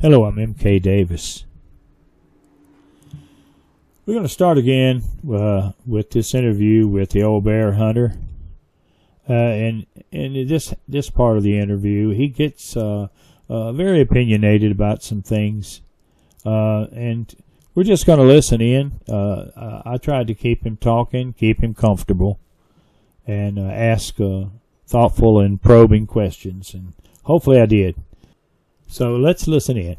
Hello, I'm MK Davis. We're going to start again with this interview with the old bear hunter. And in this part of the interview, he gets very opinionated about some things. And we're just going to listen in. I tried to keep him talking, keep him comfortable, and ask thoughtful and probing questions. And hopefully I did. So let's listen in.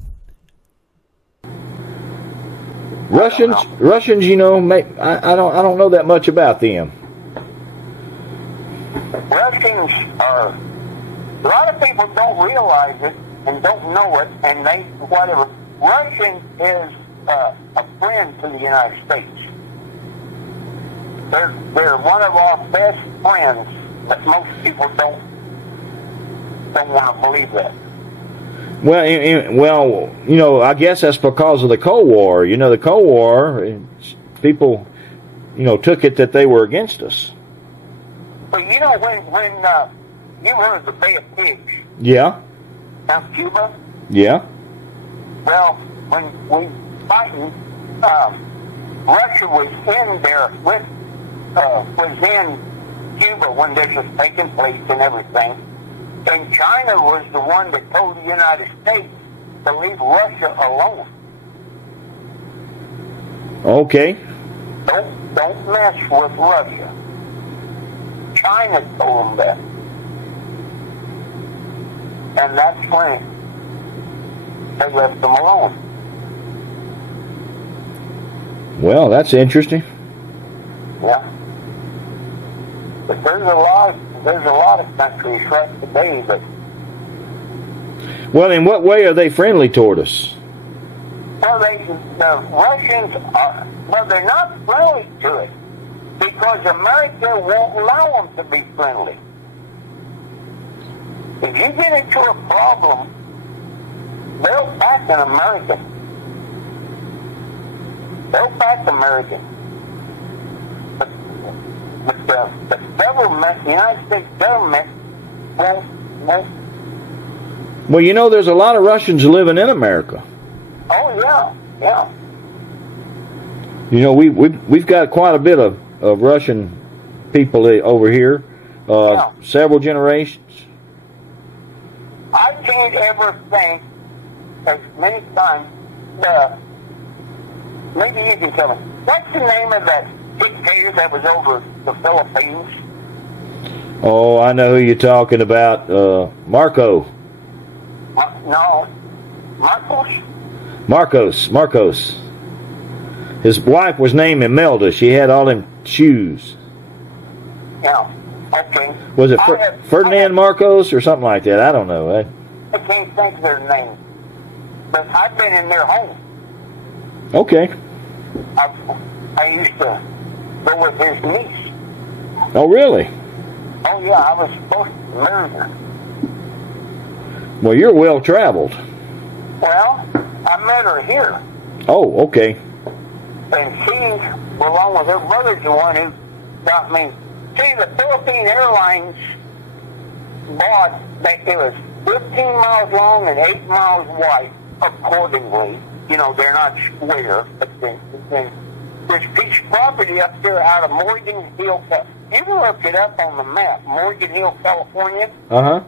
Russians, you know, I don't know that much about them. Russians are, a lot of people don't realize it and don't know it, and they, whatever. Russian is a friend to the United States. They're one of our best friends, but most people don't want to believe that. Well, you know, I guess that's because of the Cold War. You know, the Cold War, people, you know, took it that they were against us. But you know, when you heard of the Bay of Pigs? Yeah. Down Cuba? Yeah. Well, when we fighting, Russia was in there, was in Cuba when this was taking place and everything. And China was the one that told the United States to leave Russia alone. Okay. Don't mess with Russia. China told them that. And that's when they left them alone. Well, that's interesting. Yeah. But there's a lot of countries right today that... Well, in what way are they friendly toward us? Well, the Russians are... Well, they're not friendly to it because America won't allow them to be friendly. If you get into a problem, they'll back an American. They'll back American. But the government, the United States government, won't. Well, you know, there's a lot of Russians living in America. Oh yeah. You know, we've got quite a bit of Russian people over here, several generations. I can't ever think as many times. Maybe you can tell me what's the name of that dictator that was over the Philippines? Oh, I know who you're talking about. Marco. No. Marcos? Marcos. His wife was named Imelda. She had all them shoes. Yeah. Okay. Was it Ferdinand Marcos or something like that? I don't know. I can't think of their name. But I've been in their home. Okay. I used to go with his niece. Oh, really? Oh, yeah, I was supposed to marry her. Well, you're well-traveled. Well, I met her here. Oh, okay. And she, along with her brother's the one who got me. See, the Philippine Airlines bought, it was 15 miles long and 8 miles wide, accordingly. You know, they're not square, but then this piece of property up there out of Morgan Hill, you can look it up on the map, Morgan Hill, California, south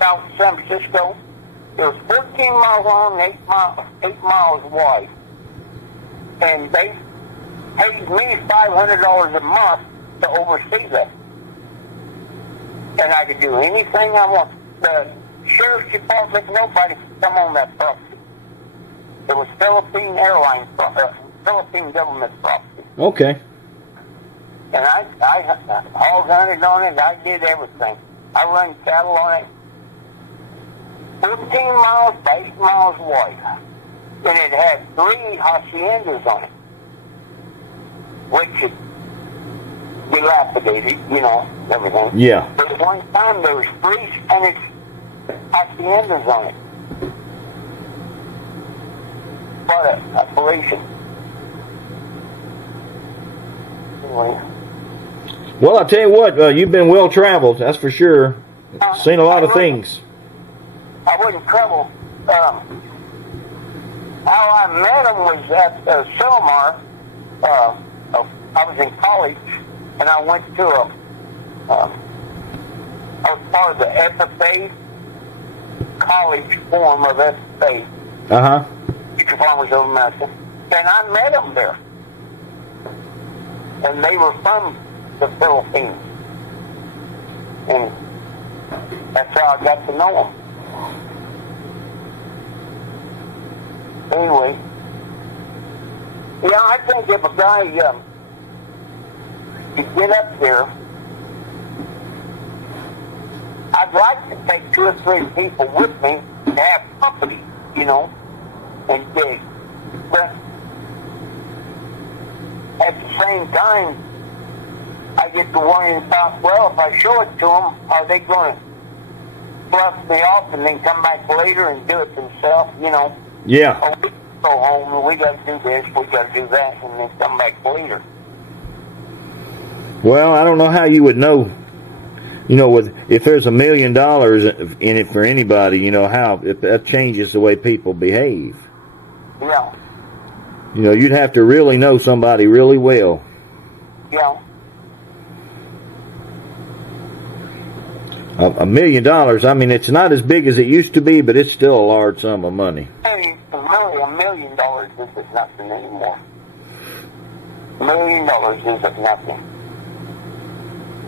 of San Francisco. It was 14 miles long and 8 miles wide. And they paid me $500 a month to oversee that. And I could do anything I want. The sheriff's department, nobody could come on that property. It was Philippine Airlines, Philippine government property. Okay. And I hog hunted on it. I did everything. I run cattle on it. 14 miles by 8 miles wide. And it had 3 haciendas on it, which is dilapidated, you know, everything. Yeah. But at one time there was 3 Spanish haciendas on it. What an operation. Anyway. Well, I tell you what, you've been well traveled, that's for sure. Seen a lot of things. I wouldn't travel How I met him was at Silmar. I was in college, and I went to I was part of the FFA college form of FFA. Future Farmers of America. And I met them there. And they were from the Philippines. And that's how I got to know them. Anyway, yeah, I think if a guy could get up there, I'd like to take 2 or 3 people with me to have company, you know, and dig. But at the same time, I get to worrying about, well, if I show it to them, are they going to fluff me off and then come back later and do it themselves, you know? Yeah. Oh, we go home and we got to do this, we got to do that, and then come back later. Well, I don't know how you would know, you know, if there's $1 million in it for anybody, you know, how if that changes the way people behave. Yeah. You know, you'd have to really know somebody really well. Yeah. $1 million, I mean, it's not as big as it used to be, but it's still a large sum of money. Hey, really, $1 million isn't nothing anymore. $1 million isn't nothing.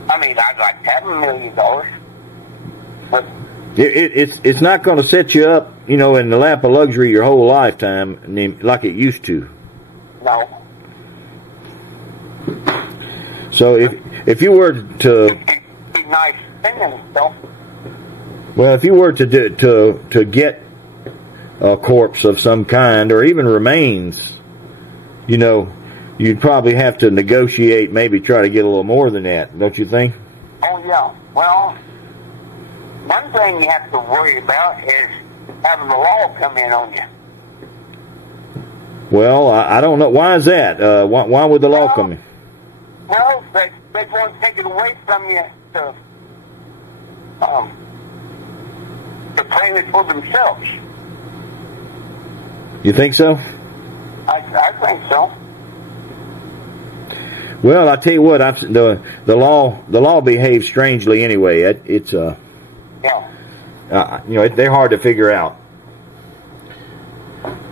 I mean, I'd like to have $1 million, but it's not going to set you up, you know, in the lap of luxury your whole lifetime like it used to. No. So if you were to, It'd be nice spending stuff. well, if you were to get a corpse of some kind or even remains, you know, you'd probably have to negotiate, maybe try to get a little more than that, don't you think? Oh, yeah. Well, one thing you have to worry about is having the law come in on you. Well, I don't know. Why is that? Why would the law come in? Well, they want to take it away from you to claim it for themselves. You think so? I think so. Well, I tell you what, the law behaves strangely anyway. It's Yeah. you know, they're hard to figure out.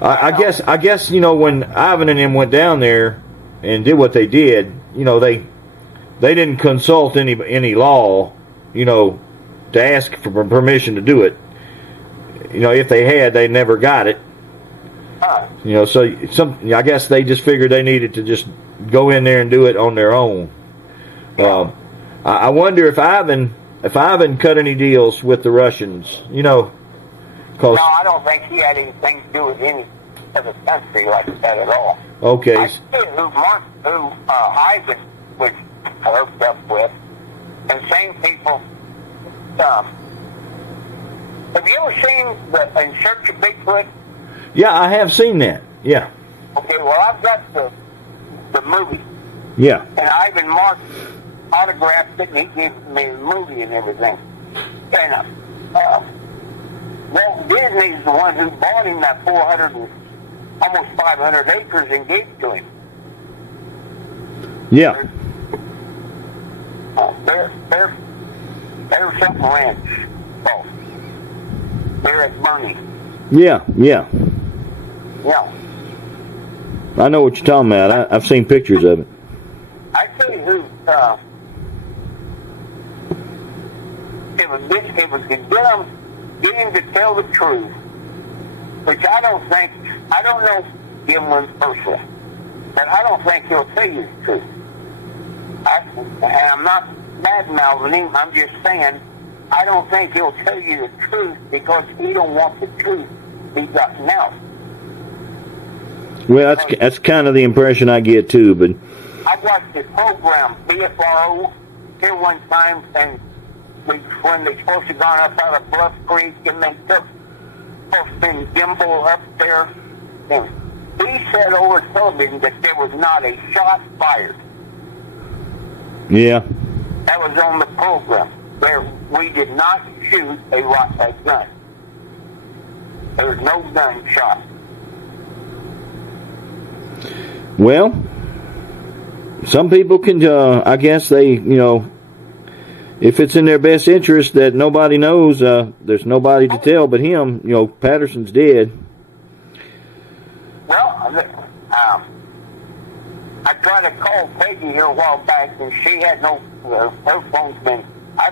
I guess you know, when Ivan and them went down there and did what they did, you know, they didn't consult any law, you know, to ask for permission to do it. You know, if they had, they never got it. You know, so I guess they just figured they needed to just go in there and do it on their own. I wonder if Ivan cut any deals with the Russians, you know. No, I don't think he had anything to do with any other country like that at all. Okay. I see who Ivan was hooked up with, and same people. Have you ever seen In Search of Bigfoot? Yeah, I have seen that. Yeah. Okay, well, I've got the movie. Yeah. And Ivan Mark autographed it, and he gave me the movie and everything. And Walt Disney's the one who bought him that almost 500 acres and gave to him. Yeah. There's something ranch. Oh, they're at Bernie. Yeah. Yeah. I know what you're talking about. I've seen pictures of it. I tell you who, if we could get him to tell the truth, which I don't know Gimlin personally, but I don't think he'll tell you the truth. I'm not bad-mouthing him, I'm just saying, I don't think he'll tell you the truth because he don't want the truth to be gotten out. Well, that's kind of the impression I get too, but I watched this program, BFRO, here one time, and when they supposed to gone up out of Bluff Creek, and they took Austin Gimbal up there, and he said over television that there was not a shot fired. yeah. That was on the program. We did not shoot a gun. There was no gun shot. Well, some people can, I guess they, you know, if it's in their best interest that nobody knows, there's nobody to tell but him. You know, Patterson's dead. Well, I tried to call Peggy here a while back, and she had no, her phone's been, I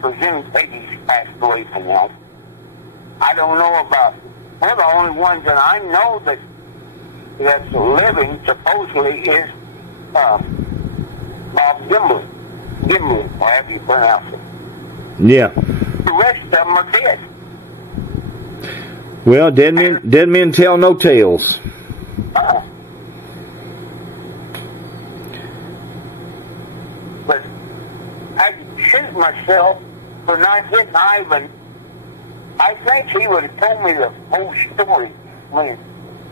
presume Peggy's passed away from now. I don't know about, we're the only ones that I know that's living, supposedly, is Bob Gimley, however you pronounce it. Yeah. The rest of them are dead. Well, dead men tell no tales. But I shoot myself for not hitting Ivan. I think he would have told me the whole story.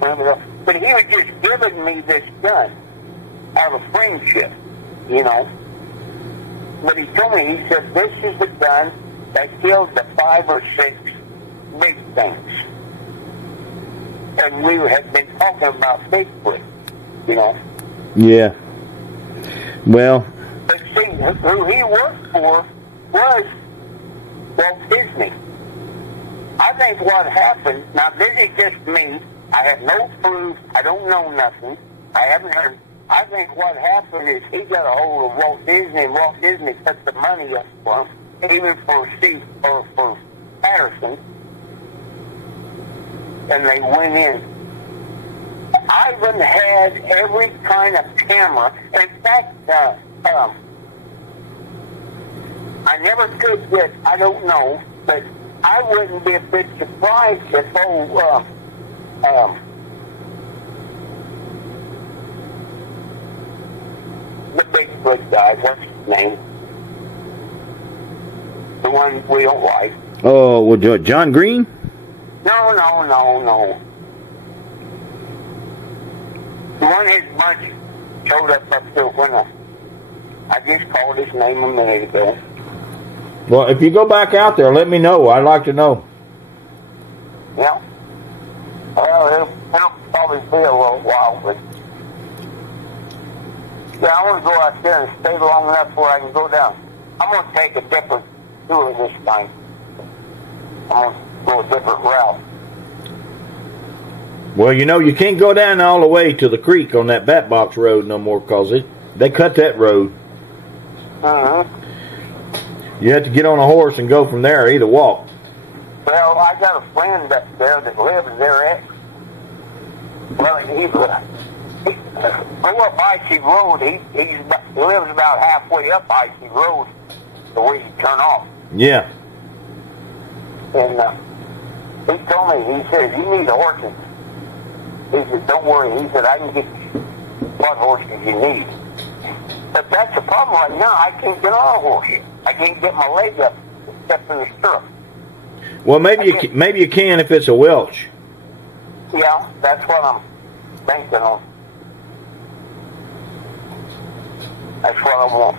But he was just giving me this gun out of friendship, you know. But he told me, he said, this is the gun that killed the 5 or 6 big things. And we had been talking about Bigfoot, you know. Yeah. Well. But see, who he worked for was Walt Disney. I think what happened, now this is just me, I have no proof, I don't know nothing, I haven't heard. I think what happened is he got a hold of Walt Disney, and Walt Disney put the money up for him, even for Steve, or for Patterson, and they went in. Ivan had every kind of camera. In fact, I never could get, I don't know, but I wouldn't be a bit surprised if the Bigfoot guy, what's his name? The one we don't like. Oh, well, John Green? No. The one his bunch showed up there when I just called his name a minute ago. Well, if you go back out there, let me know. I'd like to know. Yeah. Well, it'll probably be a little while, but yeah, I want to go out there and stay long enough where I can go down. I'm going to take a different tour this time. I'm going to go a different route. Well, you know, you can't go down all the way to the creek on that Bat Box Road no more, because they cut that road. Mm-hmm. You have to get on a horse and go from there, or either walk. Well, I got a friend up there that lives there. Well, he go up Icy Road. He lives about halfway up Icy Road, the way you turn off. Yeah. And he told me, he said, you need horses. He said, don't worry. He said, I can get you what horses you need. But that's the problem right now. I can't get on a horse. I can't get my leg up except in the stirrup. Well, maybe you can if it's a Welch. Yeah, that's what I'm thinking of. That's what I want.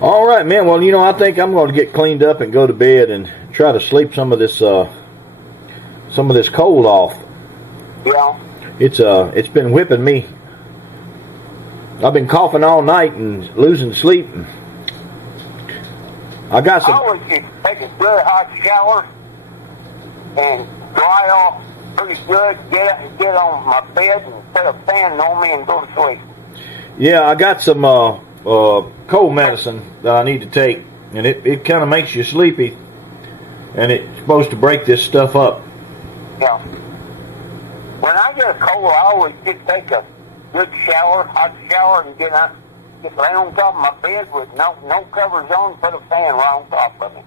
All right, man. Well, you know, I think I'm going to get cleaned up and go to bed and try to sleep some of this cold off. Yeah. It's been whipping me. I've been coughing all night and losing sleep. I got some. I always just take a good hot shower and dry off pretty good. Get on my bed and put a fan on me and go to sleep. Yeah, I got some cold medicine that I need to take, and it kind of makes you sleepy, and it's supposed to break this stuff up. Yeah. When I get a cold, I always just take a good shower, hot shower, and get lay on top of my bed with no covers on, put a fan right on top of it.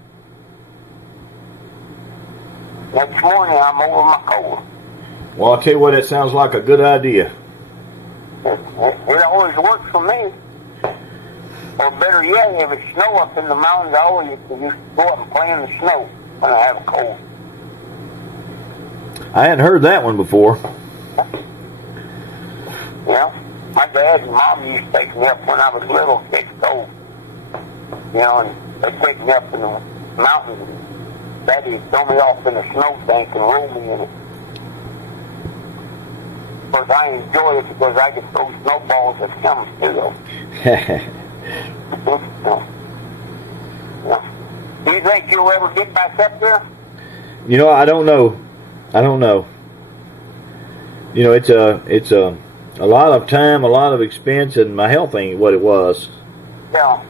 Next morning, I'm over my cold. Well, I'll tell you what, it sounds like a good idea. It always works for me. Or better yet, if it's snow up in the mountains, I always used to go up and play in the snow when I have a cold. I hadn't heard that one before. Yeah. My dad and mom used to take me up when I was little to get cold. You know, and they'd take me up in the mountains. Daddy would throw me off in a snow bank and roll me in it. Of course, I enjoy it because I get those snowballs that come too, though. Do you think you'll ever get back up there? You know, I don't know. You know, it's a lot of time, a lot of expense, and my health ain't what it was. Yeah.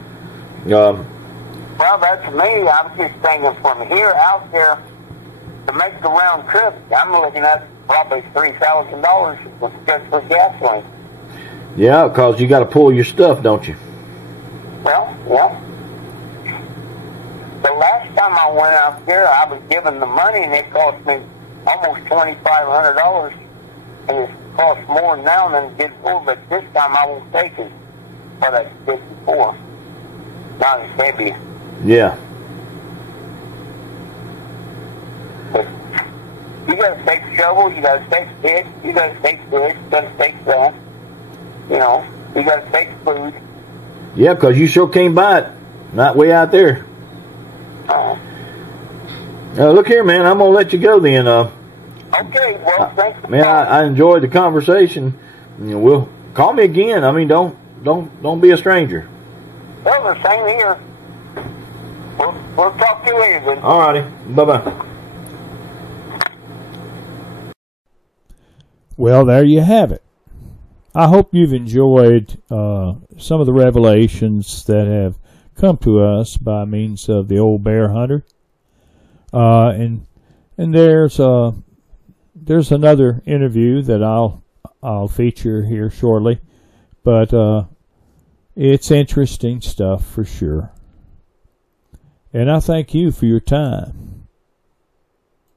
Well, that's me. I'm just thinking from here out there to make the round trip, I'm looking at probably $3,000 just for gasoline. Yeah, because you got to pull your stuff, don't you? Well, yeah. The last time I went out there, I was given the money, and it cost me almost $2,500, and it costs more now than it did before, but this time I won't take it what I did before. Not as heavy. Yeah. But you got to take the shovel, you got to take the pick, you got to take this, you got to take that. You know, you got to take food. Yeah, because you sure came by it. Not way out there. Look here, man. I'm gonna let you go then. Okay. Well, thanks. Man, I enjoyed the conversation. You know, we'll call me again. I mean, don't be a stranger. Well, the same here. We'll talk to you later then. All righty. Bye-bye. Well, there you have it. I hope you've enjoyed some of the revelations that have come to us by means of the old bear hunter. And there's another interview that I'll feature here shortly, but it's interesting stuff for sure. And I thank you for your time.